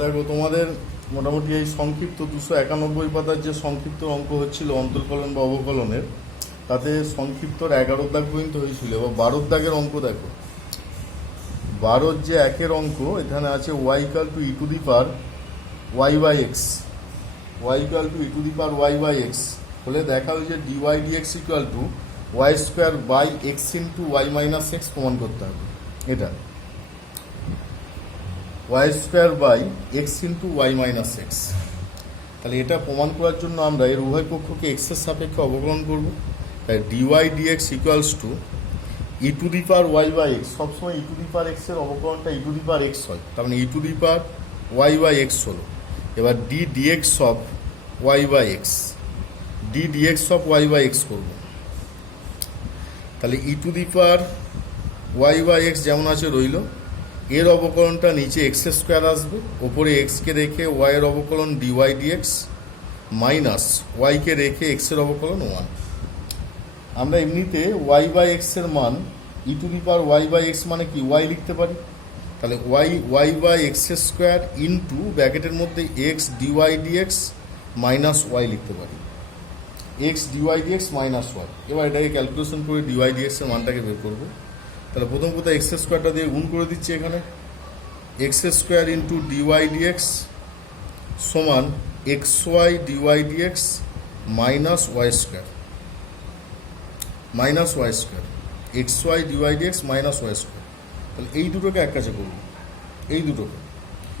দেখো তোমাদের মোটামুটি এই সংক্ষিপ্ত 291 পাতার যে সংক্ষিপ্ত অঙ্ক হচ্ছিল অন্তর্কলন বা অবকলনের, তাতে সংক্ষিপ্তর 11 দাগ পর্যন্ত হয়েছিল। এবার 12 দাগের অঙ্ক দেখো। 12 যে একের অঙ্ক, এখানে আছে y equal to e to the power y by x. Y equal to e to the power y by x হলে দেখা হয়েছে dy dx equal to y square by x into y minus x প্রমাণ করতে হবে। এটা y square by x into y minus x. তাহলে এটা প্রমাণ করার জন্য আমরা এর উভয় পক্ষকে এক্সের সাপেক্ষে অবকলন করব। তাই dy dx equals to e to the power y by x. সবসময় ই টু দি পাওয়ার এক্সের অবকলনটা ই টু দি পাওয়ার এক্স হয়, তার মানে e to the power y by x হলো। এবার d dx of y by x, d dx of y by x করবো। তাহলে e to the power y by x যেমন আছে রইল, এর অবকলনটা নিচে এক্স স্কোয়ার আসবে, ওপরে এক্সকে রেখে ওয়াইয়ের অবকলন ডিওয়াই ডিএক্স মাইনাস ওয়াইকে রেখে এক্সের অবকলন ওয়ান। আমরা এমনিতে ওয়াই বাই এক্সের মান e to the power y by x মানে কি ওয়াই লিখতে পারি। তাহলে y by x square into ব্র্যাকেটের মধ্যে x dy dx minus y লিখতে পারি, x dy dx minus y. এবার এটাকে ক্যালকুলেশন করে ডিওয়াই ডিএক্সের মানটাকে বের করবো। তাহলে প্রথম কথা এক্স স্কোয়ারটা দিয়ে গুণ করে দিচ্ছি, এখানে x square into dy dx সমান x y dy dx minus y square, minus y square, x y dy dx minus y square. তাহলে এই দুটোকে এক কাছে করব, এই দুটোকে।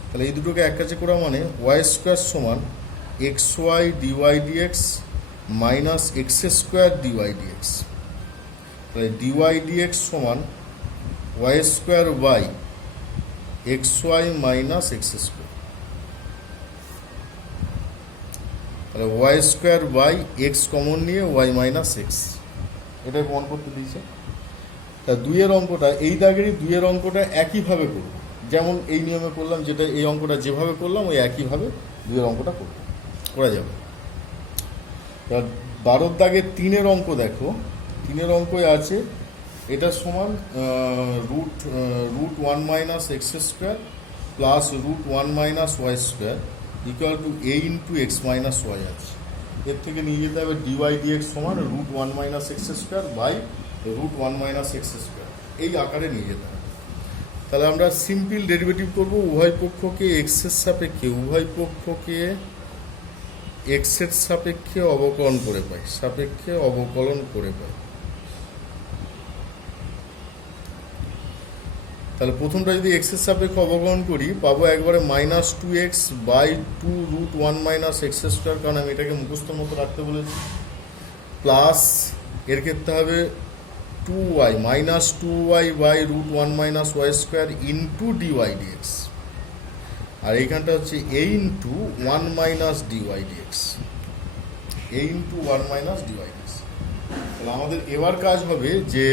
তাহলে এই দুটোকে এক কাছে করা মানে ওয়াই স্কোয়ার সমান x y dy dx minus x square dy dx. তাহলে ডিওয়াই ডিএক্স সমান y square by x y minus x square. তাহলে y square by x common নিয়ে ওয়াই মাইনাস এক্স, এটাই প্রমাণ করতে দিয়েছে। তা দুইয়ের অঙ্কটা, এই দাগেরই দুইয়ের অঙ্কটা একইভাবে করব, যেমন এই নিয়মে করলাম, যেটা এই অঙ্কটা যেভাবে করলাম ওই একইভাবে দুইয়ের অঙ্কটা করা যাবে। 12 দাগের 3-এর অঙ্ক দেখো। 3-এর অঙ্কে আছে এটা সমান root one minus x square plus root one minus y square equal to a into x minus y আছে। এর থেকে নিয়ে যেতে হবে ডিওয়াই ডিএক্স সমান root one minus x square by root one minus x square, এই আকারে নিয়ে যেতে হবে। তাহলে আমরা সিম্পল ডেরিভেটিভ করব, উভয় পক্ষকে এক্সের সাপেক্ষে, উভয় পক্ষকে এক্সের সাপেক্ষে অবকলন করে পাই, সাপেক্ষে অবকলন করে পাই। তাহলে প্রথমটা যদি এক্সের সাপেক্ষে অবকলন করি পাবো একবারে minus two x by two root one minus x square, কারণ আমি এটাকে মুখস্থ মতো রাখতে বলেছি, প্লাস এর ক্ষেত্রে হবে two y minus two y by root one minus y square into dy dx, আর এইখানটা হচ্ছে a into one minus dy dx, a into one minus dy dx. তাহলে আমাদের এবার কাজ হবে যে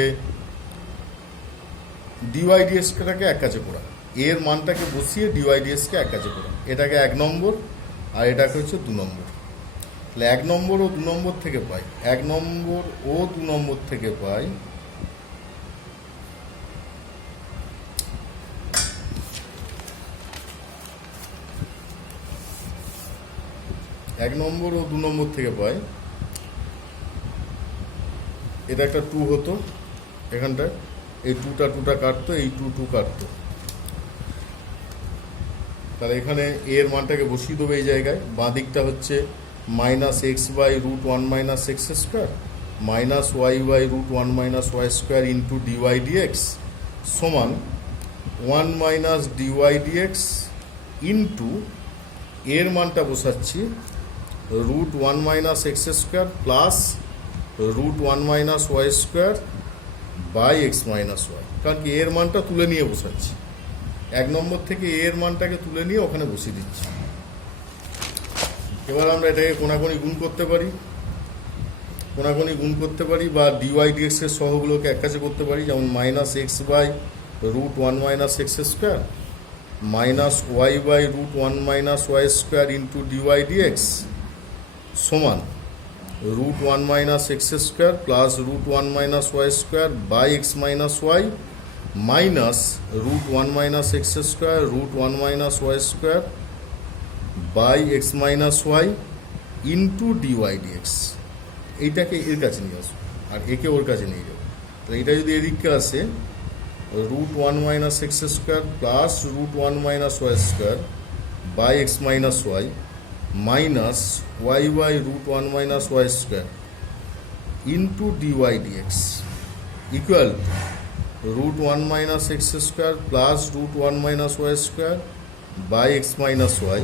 ডিওয়াই ডিএক্সটাকে এক কাছে করা, এর মানটাকে বসিয়ে ডিওয়াই ডিএক্সকে এক কাছে করা। এটাকে 1 নম্বর আর এটাকে হচ্ছে 2 নম্বর। তাহলে 1 নম্বর ও 2 নম্বর থেকে পাই, 1 নম্বর ও 2 নম্বর থেকে পাই এক নম্বর ও 2 নম্বর থেকে পাই, এটা একটা 2 হতো, এখানটায় এই টুটা কাটতো, এই টু কাটতো। তাহলে এখানে এর মানটাকে বসিয়ে দেবো এই জায়গায়। বাঁ দিকটা হচ্ছে minus x by root one minus x square minus y by root one minus y square into dy dx সমান one minus dy dx into এর মানটা বসাচ্ছি root one minus x square plus root one minus y square by x minus y, কারণ কি এর মানটা তুলে নিয়ে বসাচ্ছি, 1 নম্বর থেকে এর মানটাকে তুলে নিয়ে ওখানে বসিয়ে দিচ্ছি। এবার আমরা এটাকে কোনাকুনি গুণ করতে পারি, কোনাকুনি গুণ করতে পারি, বা ডিওয়াই ডিএক্স এর সহগুলোকে এক কাছে করতে পারি, যেমন minus x by root one minus x square minus y by root one minus y square into dy dx সমান root one minus x square plus root one minus y square by x minus y minus root one minus x square root one minus y square by x minus y into dy dx. এইটাকে এর কাছে নিয়ে আসবো আর একে ওর কাছে নিয়ে যাবো। তাহলে এটা যদি এদিকে আসে root one minus x square plus root one minus y square by x minus y minus y by root one minus y square into dy dx equal root one minus x square plus root one minus y square by x minus y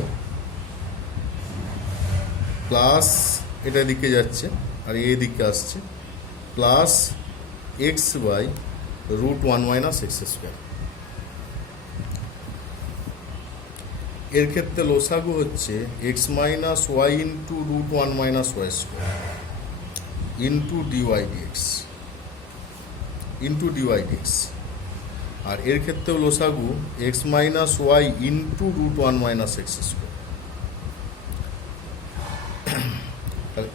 plus এটা দিকে যাচ্ছে আর এদিকে আসছে plus x by root one minus x square. এর ক্ষেত্রে লসাগু হচ্ছে x minus y into root one minus y square into dy dx আর এর ক্ষেত্রেও লসাগু x minus y into root one minus x square.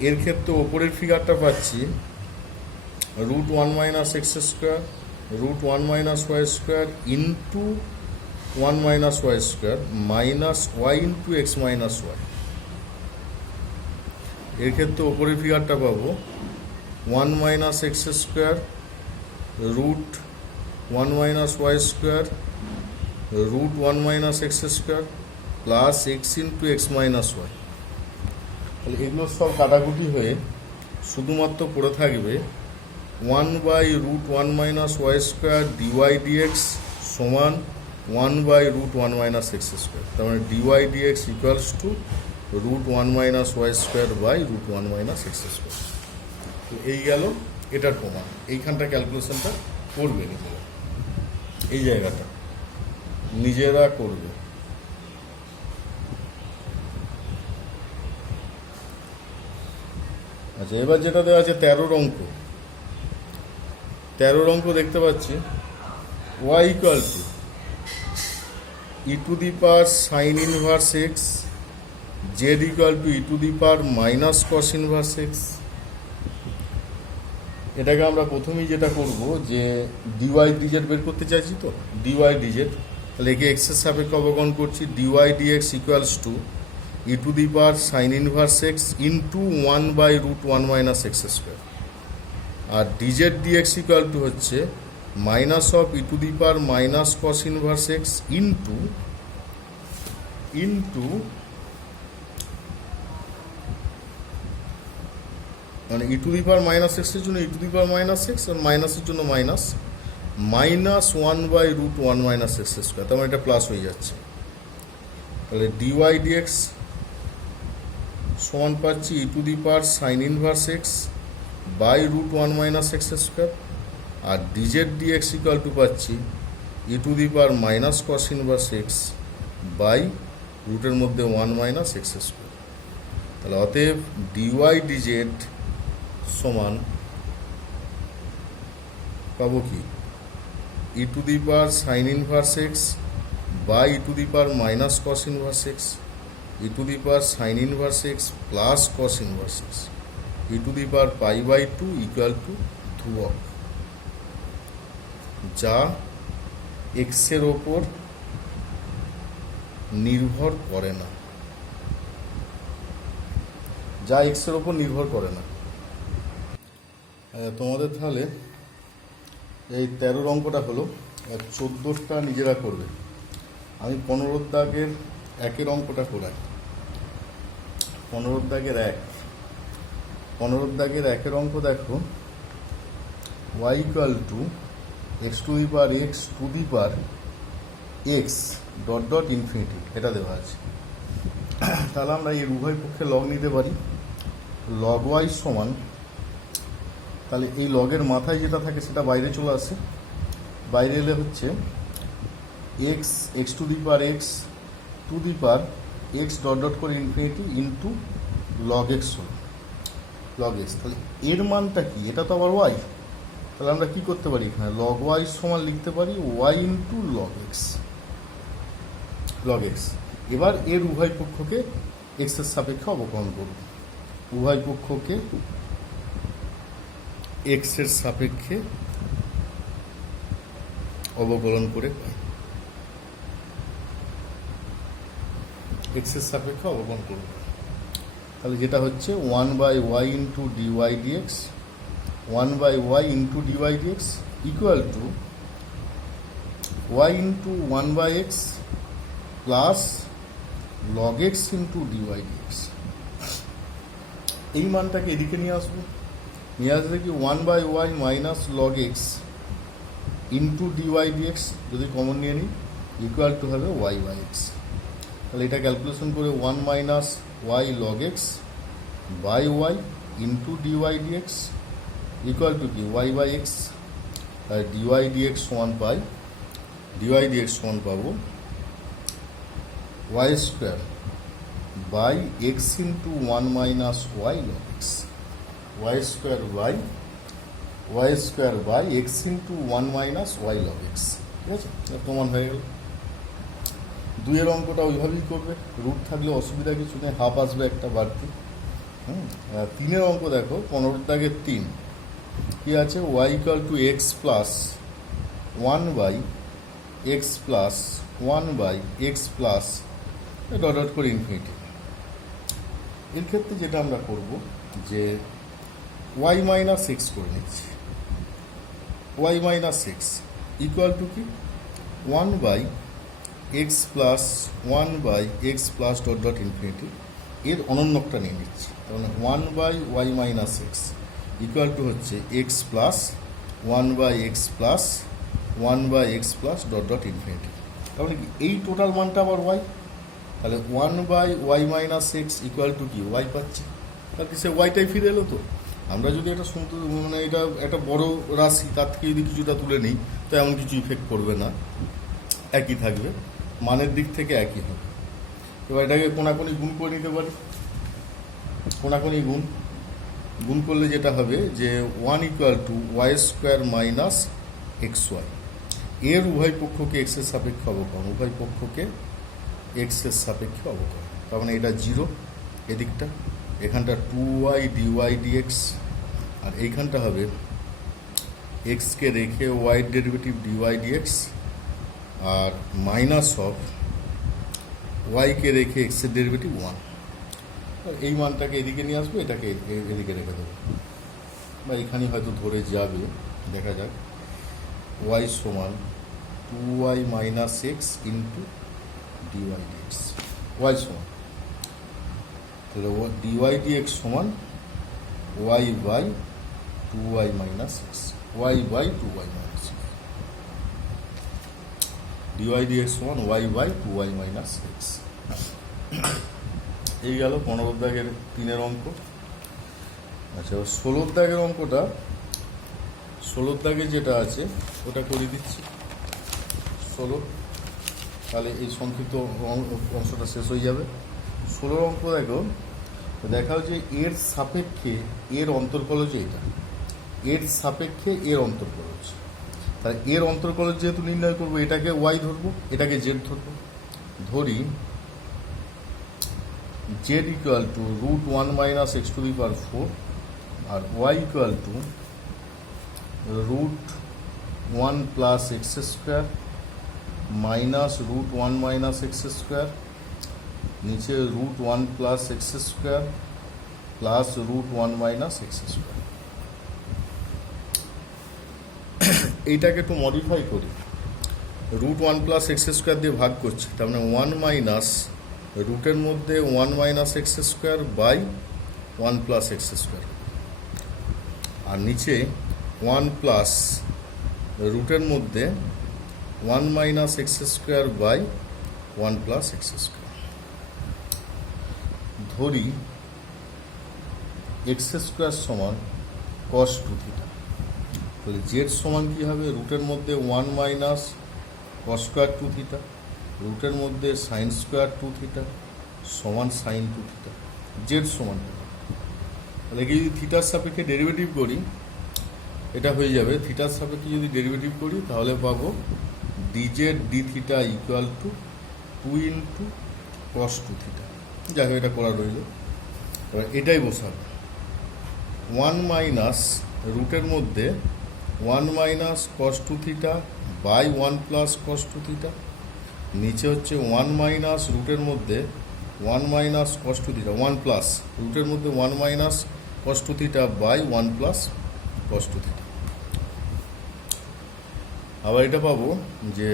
এর ক্ষেত্রে ওপরের ফিগারটা পাচ্ছি root one minus x square root one minus y square into one minus y square minus y into x minus y. এর ক্ষেত্রে ওপরের ফিগারটা পাবো one minus x square root one minus y square root one minus x square plus x into x minus Y. তাহলে এগুলো সব কাটাকুটি হয়ে শুধুমাত্র পড়ে থাকবে one by root one minus y square dy dx সমান one by root one minus x square. তার মানে dy dx equals to root one minus y square by root one minus x square. তো এই গেল এটার প্রমাণ। এইখানটা ক্যালকুলেশনটা করবে নিজেরা, এই জায়গাটা নিজেরা করবে। আচ্ছা, এবার যেটা দেওয়া আছে 13 অঙ্ক দেখতে পাচ্ছি y equal to e to the power sine inverse x z equal to e to the power minus cos inverse x. এটাকে আমরা প্রথমেই যেটা করব যে ডিওয়াই ডিজেড বের করতে চাইছি, তো ডিওয়াই ডিজেড, তাহলে একে এক্সের সাপেক্ষে অবকলন করছি dy dx equals to e to the power sine inverse x into one by root one minus x square. আর ডিজেড ডিএক্স ইকুয়াল টু হচ্ছে minus of e to the power minus cos inverse x into মানে e to the power minus এক্সের জন্য e to the power minus x আর মাইনাসের জন্য minus one by root one minus x square. তার মানে এটা প্লাস হয়ে যাচ্ছে। তাহলে ডিওয়াই ডিএক্স সমান পাচ্ছি e to the power sine inverse x by root one minus x square. আর ডিজেড ডিএক্স ইকুয়াল টু পাচ্ছি e to the power minus cos inverse x by রুটের মধ্যে ওয়ান মাইনাস এক্স স্কোয়ার। তাহলে অতএব dy DZ সমান পাবো কি e to the power sine inverse x by e to the power minus cos inverse x e to the power sine inverse x plus cos inverse x e to the power pi by two equal to ধ্রুবক, যা এক্সের ওপর নির্ভর করে না, তোমাদের তাহলে এই 13 অঙ্কটা হলো, 14টা নিজেরা করবে। আমি 15 দাগের 1-এর অঙ্কটা করাই। 15 দাগের 1-এর অঙ্ক দেখো, y equal to x to the power x to the power x dot dot infinity, এটা দেওয়া আছে। তাহলে আমরা এর উভয় পক্ষে লগ নিতে পারি। লগ ওয়াই সমান, তাহলে এই লগের মাথায় যেটা থাকে সেটা বাইরে চলে আসে, বাইরে এলে হচ্ছে x to the power x to the power x dot dot করে infinity into log x log x. তাহলে এর মানটা কি? এটা তো আবার ওয়াই। তাহলে আমরা কি করতে পারি? এখানে লগ ওয়াই সমান লিখতে পারি ওয়াই ইন্টু লগ এক্স। এবার এর উভয় পক্ষকে এক্সের সাপেক্ষে অবকলন করব। উভয় পক্ষকে এক্সের সাপেক্ষে অবকলন করে পাই, এক্সের সাপেক্ষে অবকলন করব। তাহলে যেটা হচ্ছে 1/y into dy dx, 1/y into dy dx equal to y into 1/x plus log x into dy dx. এই মানটাকে এদিকে নিয়ে আসবো, নিয়ে আসবে কি 1/y minus log x into dy dx, যদি কমন নিয়ে নিই ইকুয়াল টু হবে y/x। তাহলে এটা ক্যালকুলেশন করে 1 minus y log x by y into dy dx equal to কি y/x, আর ডিওয়াই ডিএক্স সমান পাই, ডিওয়াই ডিএক্স সমান পাবো y square by x into 1 minus y log x, y square by x into 1 minus y log x. ঠিক আছে, প্রমাণ হয়ে গেল। দুইয়ের অঙ্কটা ওইভাবেই করবে, রুট থাকলে অসুবিধা কিছু নেই, হাফ আসবে একটা বাড়তি। তিনের অঙ্ক দেখো, 15 দাগের 3 কি আছে, y equal to x plus 1/x plus 1/x plus dot করে ইনফিনিটি। এর ক্ষেত্রে যেটা আমরা করব যে y মাইনাস এক্স করে নিচ্ছি, y minus x equal to কি 1/x plus 1/x plus dot infinity, এর অনন্যকটা নিয়ে নিচ্ছি। তাহলে 1/y minus x equal to হচ্ছে x plus 1/x plus 1/x plus dot infinity. তাহলে কি এই টোটাল মানটা আবার y, তাহলে 1/y minus x equal to কি y পাচ্ছি। তাহলে কি সে ওয়াইটাই ফিরে এলো। তো আমরা যদি এটা মানে এটা একটা বড় রাশি, তার থেকে যদি কিছুটা তুলে নিই তো এমন কিছু ইফেক্ট করবে না, একই থাকবে, মানের দিক থেকে একই হবে। এবার এটাকে কোনাকুনি গুণ করে নিতে পারি, কোনাকুনি গুণ করলে যেটা হবে যে 1 equal to y square minus x y, এর উভয় পক্ষকে এক্সের সাপেক্ষে অবকলন, উভয় পক্ষকে এক্সের সাপেক্ষে অবকলন। তার মানে এটা 0 এদিকটা, এখানটা 2y ডিওয়াই ডিএক্স, আর এইখানটা হবে এক্সকে রেখে ওয়াই ডেরিভেটিভ ডিওয়াই ডিএক্স, আর মাইনাস অফ ওয়াইকে রেখে এক্সের ডেরিভেটিভ 1। আর এই মানটাকে এদিকে নিয়ে আসবো, এটাকে এদিকে রেখে দেবো, বা এখানে হয়তো ধরে যাবে, দেখা যাক। ওয়াই সমান 2y minus x into dy dx, y সমান, তাহলে ডিওয়াই ডিএক্স সমান y by 2y minus x, y by 2y minus x, dy dx সমান y by 2y minus x. এই গেল 15 দাগের 3 অঙ্ক। আচ্ছা, 16 দাগের অঙ্কটা, 16 দাগে যেটা আছে ওটা করে দিচ্ছি 16, তাহলে এই সংক্ষিপ্ত অংশটা শেষ হয়ে যাবে। 16 অঙ্ক দেখো, দেখাও যে এর সাপেক্ষে এর অন্তর্কলজ, এটা এর সাপেক্ষে এর অন্তর্কলজ, তাহলে এর অন্তর্কলজ যেহেতু নির্ণয় করবো, এটাকে ওয়াই ধরবো, এটাকে জেড ধরবো। ধরি z equal to √1 minus x to the power 4, আর y equal to √1 plus x square minus √1 minus x square, নিচে √1 plus x square plus √1 minus x square. এইটাকে একটু মডিফাই করি, √1 প্লাস এক্স স্কোয়ার দিয়ে ভাগ করছি, তার মানে 1 মাইনাস রুটের মধ্যে 1 minus x square by 1 plus x square, আর নিচে 1 প্লাস রুটের মধ্যে 1 minus x square by 1 plus x square. ধরি এক্স স্কোয়ার সমান কস 2 থিটা, তাহলে জেড সমান কী হবে, রুটের মধ্যে 1 মাইনাস কস স্কোয়ার 2 থিটা, রুটের মধ্যে সাইন স্কোয়ার 2 থিটা সমান সাইন 2 থিটা, জেড সমান। তাহলে কি যদি থিটার সাপেক্ষে ডেরিভেটিভ করি, এটা হয়ে যাবে, থিটার সাপেক্ষে যদি ডেরিভেটিভ করি তাহলে পাবো DZ d theta equal two 2 into cos 2 theta. যাই হোক, এটা করা রইল, এবার এটাই বসাবো। 1 মাইনাস রুটের মধ্যে 1 minus cos 2 theta by 1 plus cos two theta, নিচে হচ্ছে 1 মাইনাস রুটের মধ্যে 1 minus cos two theta, 1 plus রুটের মধ্যে 1 minus cos two theta by 1 plus cos two theta. আবার এটা পাবো যে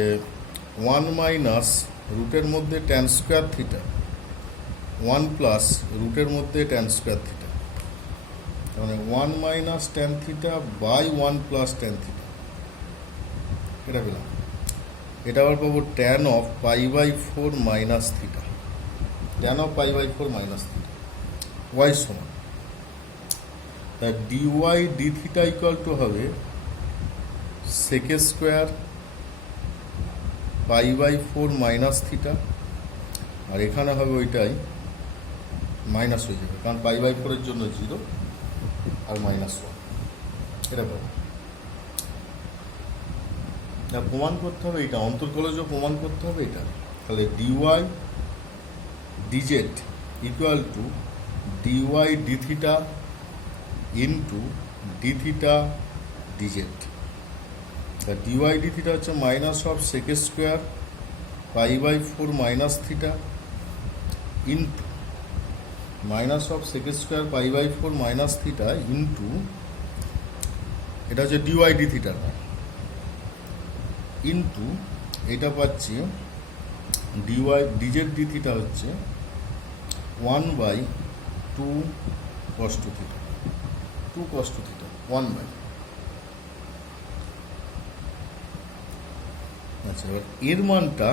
1 মাইনাস রুটের মধ্যে ট্যান স্কোয়ার থিটা 1 প্লাস রুটের মধ্যে ট্যান স্কোয়ার থিটা, মানে 1 minus tan theta by 1 plus tan theta, এটা পেলাম। এটা আবার পাবো tan of pi by 4 minus theta, tan of pi by 4 minus theta, y সমান তা dy d theta equal to হবে sec square pi by 4 minus theta, আর এখানে হবে ওইটাই মাইনাস হয়ে যাবে, কারণ পাই বাই 4 এর জন্য 0 আর মাইনাস 1, এটা পাবো। প্রমাণ করতে হবে এটা, অন্তর্কলজও প্রমাণ করতে হবে এটা। তাহলে dy dz equal to dy d theta into d theta dz. তা ডিওয়াই ডি থিটা হচ্ছে minus of sec square pi by 4 minus theta into minus of sec square pi by 4 minus theta into, এটা হচ্ছে dy d theta না, into এটা পাচ্ছি dy dz d theta হচ্ছে 1 by 2 cos two theta, 2 cos two theta 1 by. আচ্ছা, এবার এর মানটা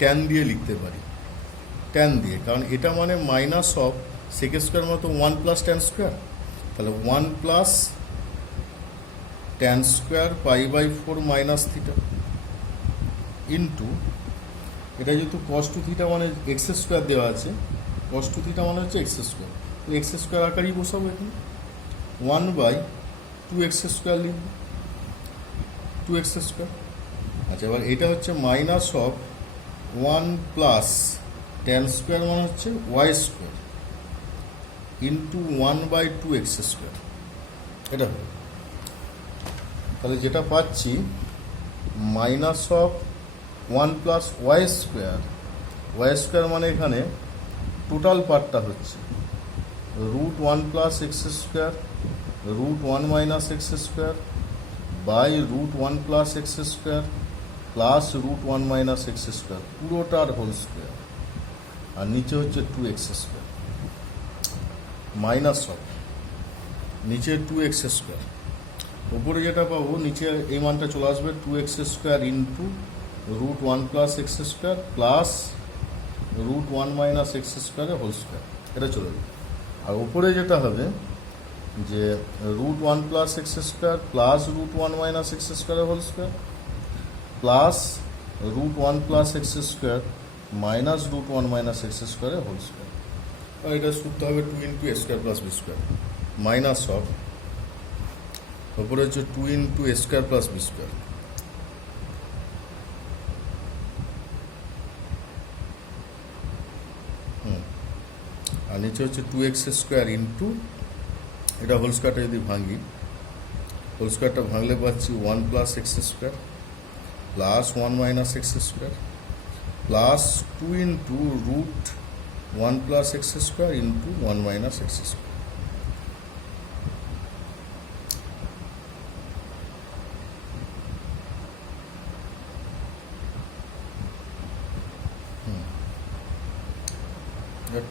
ট্যান দিয়ে লিখতে পারি, ট্যান দিয়ে, কারণ এটা মানে মাইনাস অফ সেক স্কোয়ার মতো 1 প্লাস ট্যান স্কোয়ার, তাহলে 1 plus tan square pi by 4 minus theta into, এটা যেহেতু কস টু থিটা মানে এক্স স্কোয়ার দেওয়া আছে, কস টু থিটা মানে হচ্ছে এক্স স্কোয়ার, তো এক্স স্কোয়ার আকারই বসাবো এখানে, 1 বাই 2 এক্স স্কোয়ার লিখব, 2 এক্স স্কোয়ার। আচ্ছা, এবার এটা হচ্ছে minus of 1 plus tan square মানে হচ্ছে y square into 1 by 2 x square, এটা হবে। তাহলে যেটা পাচ্ছি minus of 1 plus y square মানে এখানে টোটাল পার্টটা হচ্ছে root 1 plus x square root 1 minus x square by root 1 plus x square plus root 1 minus x square, পুরোটার হোল স্কোয়ার, আর নিচে হচ্ছে 2 এক্স স্কোয়ার মাইনাস অফ নিচে 2 এক্স স্কোয়ার, উপরে যেটা পাবো নিচে এই মানটা চলে আসবে 2 x square into root 1 plus x square plus root 1 minus x স্কোয়ারের হোল স্কোয়ার, এটা চলে যাবে। আর উপরে যেটা হবে যে root 1 plus x square plus root 1 minus x স্কোয়ারের whole square plus root 1 plus x square minus root 1 minus x স্কোয়ারের হোল স্কোয়ার, আর এটা সূত্র হবে 2 into a square plus b square minus of, উপরে হচ্ছে 2 into a square plus b square, আর নিচে হচ্ছে 2 এক্স স্কোয়ার ইন্টু, এটা হোল স্কোয়ারটা যদি ভাঙি, হোল স্কোয়ারটা ভাঙলে পাচ্ছি 1 plus x square plus 1 minus x square plus 2 into root 1 plus x square into 1 minus x square.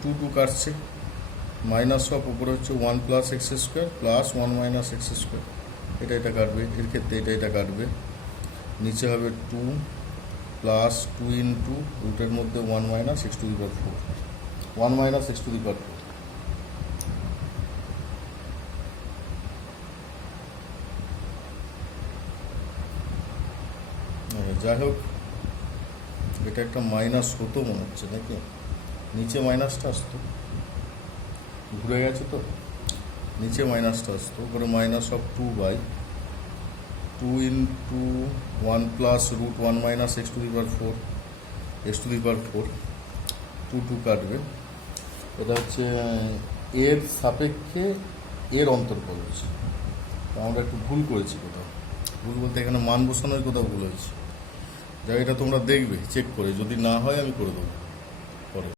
Two two কাটছে, মাইনাস অফ উপরে হচ্ছে 1 plus x square plus 1 minus x square, এটা কাটবে, এর ক্ষেত্রে এটা কাটবে, নিচে হবে 2 প্লাস 2 ইন্টু রুটের মধ্যে 1 minus x to the power 4, 1 minus x to the power 4। যাই হোক, এটা একটা মাইনাস হতো মনে হচ্ছে নাকি, নিচে মাইনাসটা আসতো, ঘুরে গেছে তো, নিচে মাইনাসটা আসতো, উপরে minus of 2 by 2 into 1 plus root 1 minus x to the power 4, x to the power 4, 2 কাটবে, এটা হচ্ছে এর সাপেক্ষে এর অন্তর্কল হচ্ছে, আমরা একটু ভুল করেছি কোথাও, ভুল বলতে এখানে মান বসানোর কোথাও ভুল হয়েছে, যা এটা তোমরা দেখবে চেক করে, যদি না হয় আমি করে দেবো পরে।